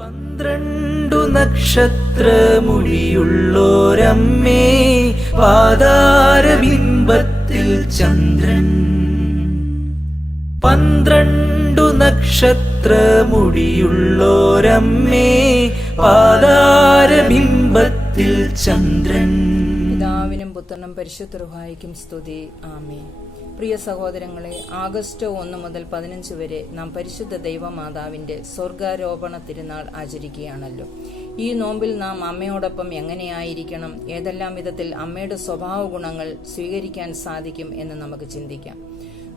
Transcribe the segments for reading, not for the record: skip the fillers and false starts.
12 നക്ഷത്രമുടിയുള്ളോരമ്മേ, പാതാരബിംബത്തിൽ ചന്ദ്രൻ. 12 നക്ഷത്രമുടിയുള്ളോരമ്മേ, പാതാരബിംബത്തിൽ ചന്ദ്രൻ. പിതാവിനും പുത്രനും പരിശുദ്ധ റൂഹായിക്കും സ്തുതി. ആമേൻ. പ്രിയ സഹോദരങ്ങളെ, ആഗസ്റ്റ് 1 മുതൽ 15 വരെ നാം പരിശുദ്ധ ദൈവമാതാവിന്റെ സ്വർഗാരോപണ തിരുനാൾ ആചരിക്കുകയാണല്ലോ. ഈ നോമ്പിൽ നാം അമ്മയോടൊപ്പം എങ്ങനെയായിരിക്കണം, ഏതെല്ലാം വിധത്തിൽ അമ്മയുടെ സ്വഭാവ ഗുണങ്ങൾ സ്വീകരിക്കാൻ സാധിക്കും എന്ന് നമുക്ക് ചിന്തിക്കാം.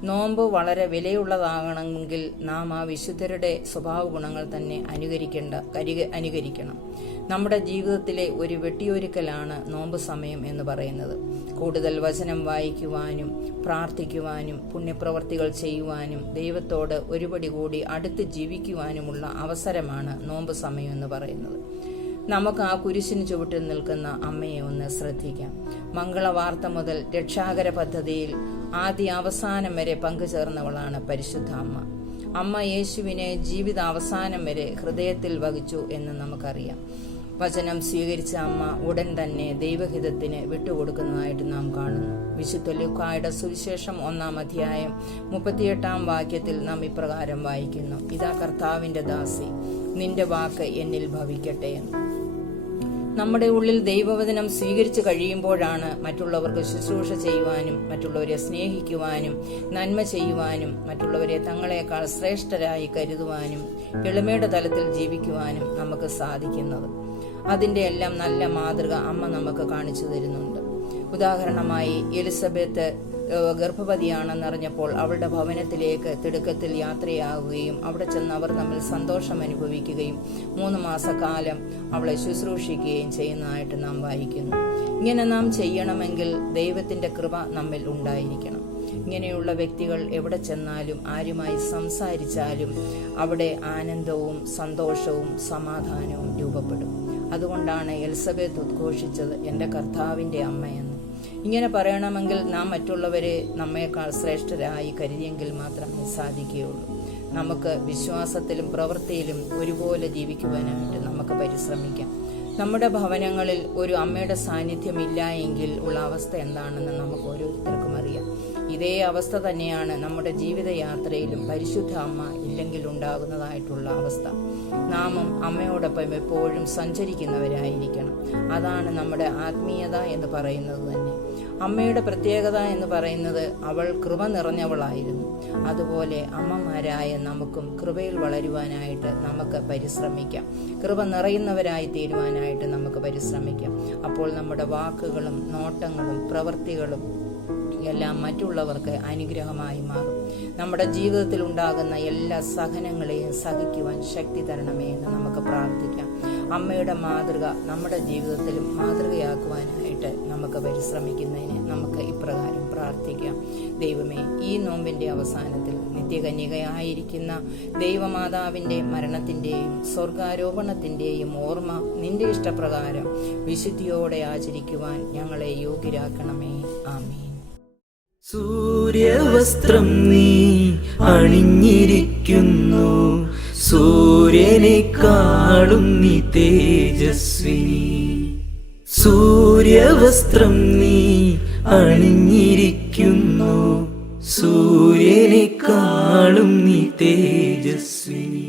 നോമ്പ് വളരെ വിലയുള്ളതാകണമെങ്കിൽ നാം ആ വിശുദ്ധരുടെ സ്വഭാവ ഗുണങ്ങൾ തന്നെ അനുകരിക്കണം. നമ്മുടെ ജീവിതത്തിലെ ഒരു വെട്ടിയൊരുക്കലാണ് നോമ്പ് സമയം എന്ന് പറയുന്നത്. കൂടുതൽ വചനം വായിക്കുവാനും പ്രാർത്ഥിക്കുവാനും പുണ്യപ്രവർത്തികൾ ചെയ്യുവാനും ദൈവത്തോട് ഒരുപടി കൂടി അടുത്ത് ജീവിക്കുവാനുമുള്ള അവസരമാണ് നോമ്പ് സമയം എന്ന് പറയുന്നത്. നമുക്ക് ആ കുരിശിന് ചുവട്ടിൽ നിൽക്കുന്ന അമ്മയെ ഒന്ന് ശ്രദ്ധിക്കാം. മംഗളവാർത്ത മുതൽ രക്ഷാകര പദ്ധതിയിൽ ആദ്യ അവസാനം വരെ പങ്കുചേർന്നവളാണ് പരിശുദ്ധ അമ്മ. അമ്മ യേശുവിനെ ജീവിത അവസാനം വരെ ഹൃദയത്തിൽ വഹിച്ചു എന്ന് നമുക്കറിയാം. വചനം സ്വീകരിച്ച അമ്മ ഉടൻ തന്നെ ദൈവഹിതത്തിന് വിട്ടുകൊടുക്കുന്നതായിട്ട് നാം കാണുന്നു. വിശുദ്ധ ലൂക്കായുടെ സുവിശേഷം 1-ാം അധ്യായം 38-ാം വാക്യത്തിൽ നാം ഇപ്രകാരം വായിക്കുന്നു: ഇതാ കർത്താവിന്റെ ദാസി, നിന്റെ വാക്ക് എന്നിൽ ഭവിക്കട്ടെ എന്ന്. നമ്മുടെ ഉള്ളിൽ ദൈവവചനം സ്വീകരിച്ചു കഴിയുമ്പോഴാണ് മറ്റുള്ളവർക്ക് ശുശ്രൂഷ ചെയ്യുവാനും മറ്റുള്ളവരെ സ്നേഹിക്കുവാനും നന്മ ചെയ്യുവാനും മറ്റുള്ളവരെ തങ്ങളെക്കാൾ ശ്രേഷ്ഠരായി കരുതുവാനും എളിമയുടെ തലത്തിൽ ജീവിക്കുവാനും നമുക്ക് സാധിക്കുന്നത്. അതിന്റെ എല്ലാം നല്ല മാതൃക അമ്മ നമുക്ക് കാണിച്ചു തരുന്നുണ്ട്. ഉദാഹരണമായി, എലിസബത്ത് ഗർഭവതിയാണെന്നറിഞ്ഞപ്പോൾ അവളുടെ ഭവനത്തിലേക്ക് തിടുക്കത്തിൽ യാത്രയാകുകയും അവിടെ ചെന്ന് അവർ തമ്മിൽ സന്തോഷം അനുഭവിക്കുകയും 3 മാസക്കാലം അവളെ ശുശ്രൂഷിക്കുകയും ചെയ്യുന്നതായിട്ട് നാം വായിക്കുന്നു. ഇങ്ങനെ നാം ചെയ്യണമെങ്കിൽ ദൈവത്തിന്റെ കൃപ നമ്മിൽ ഉണ്ടായിരിക്കണം. ഇങ്ങനെയുള്ള വ്യക്തികൾ എവിടെ ചെന്നാലും ആരുമായി സംസാരിച്ചാലും അവിടെ ആനന്ദവും സന്തോഷവും സമാധാനവും രൂപപ്പെടും. അതുകൊണ്ടാണ് എലിസബത്ത് ഉദ്ഘോഷിച്ചത്, എൻ്റെ കർത്താവിൻ്റെ അമ്മയെന്ന്. ഇങ്ങനെ പറയണമെങ്കിൽ നാം മറ്റുള്ളവരെ നമ്മേക്കാൾ ശ്രേഷ്ഠരായി കരുതിയെങ്കിൽ മാത്രമേ സാധിക്കുകയുള്ളൂ. നമുക്ക് വിശ്വാസത്തിലും പ്രവൃത്തിയിലും ഒരുപോലെ ജീവിക്കുവാനായിട്ട് നമുക്ക് പരിശ്രമിക്കാം. നമ്മുടെ ഭവനങ്ങളിൽ ഒരു അമ്മയുടെ സാന്നിധ്യം ഇല്ല എങ്കിൽ ഉള്ള അവസ്ഥ എന്താണെന്ന് നമുക്ക് ഓരോരുത്തർക്കും അറിയാം. ഇതേ അവസ്ഥ തന്നെയാണ് നമ്മുടെ ജീവിതയാത്രയിലും പരിശുദ്ധ അമ്മ ഇല്ലെങ്കിൽ ഉണ്ടാകുന്നതായിട്ടുള്ള അവസ്ഥ. നാമും അമ്മയോടൊപ്പം എപ്പോഴും സഞ്ചരിക്കുന്നവരായിരിക്കണം. അതാണ് നമ്മുടെ ആത്മീയത എന്ന് പറയുന്നത് തന്നെ. അമ്മയുടെ പ്രത്യേകത എന്ന് പറയുന്നത് അവൾ കൃപ നിറഞ്ഞവളായിരുന്നു. അതുപോലെ അമ്മമാരായ നമുക്കും കൃപയിൽ വളരുവാനായിട്ട് നമുക്ക് പരിശ്രമിക്കാം. കൃപ നിറയുന്നവരായി തീരുവാനായിട്ട് നമുക്ക് പരിശ്രമിക്കാം. അപ്പോൾ നമ്മുടെ വാക്കുകളും നോട്ടങ്ങളും പ്രവൃത്തികളും എല്ലാം മറ്റുള്ളവർക്ക് അനുഗ്രഹമായി മാറും. നമ്മുടെ ജീവിതത്തിൽ ഉണ്ടാകുന്ന എല്ലാ സഹനങ്ങളെയും സഹിക്കുവാൻ ശക്തി തരണമേ എന്ന് നമുക്ക് പ്രാർത്ഥിക്കാം. അമ്മയുടെ മാതൃക നമ്മുടെ ജീവിതത്തിലും മാതൃകയാക്കുവാനായിട്ട് നമുക്ക് പരിശ്രമിക്കുന്നതിന് നമുക്ക് ഇപ്രകാരം പ്രാർത്ഥിക്കാം. ദൈവമേ, ഈ നോമ്പിന്റെ അവസാനത്തിൽ നിത്യകന്യകയായിരിക്കുന്ന ദൈവമാതാവിന്റെ മരണത്തിന്റെയും സ്വർഗാരോപണത്തിന്റെയും ഓർമ്മ നിന്റെ ഇഷ്ടപ്രകാരം വിശുദ്ധിയോടെ ആചരിക്കുവാൻ ഞങ്ങളെ യോഗ്യരാക്കണമേ. ആമേൻ. സൂര്യവസ്ത്രം നീ അണിഞ്ഞിരിക്കുന്നു, സൂര്യനെക്കാളും നീ തേജസ്വിനി. സൂര്യവസ്ത്രം നീ അണിഞ്ഞിരിക്കുന്നു, സൂര്യനെക്കാളും നീ തേജസ്വിനി.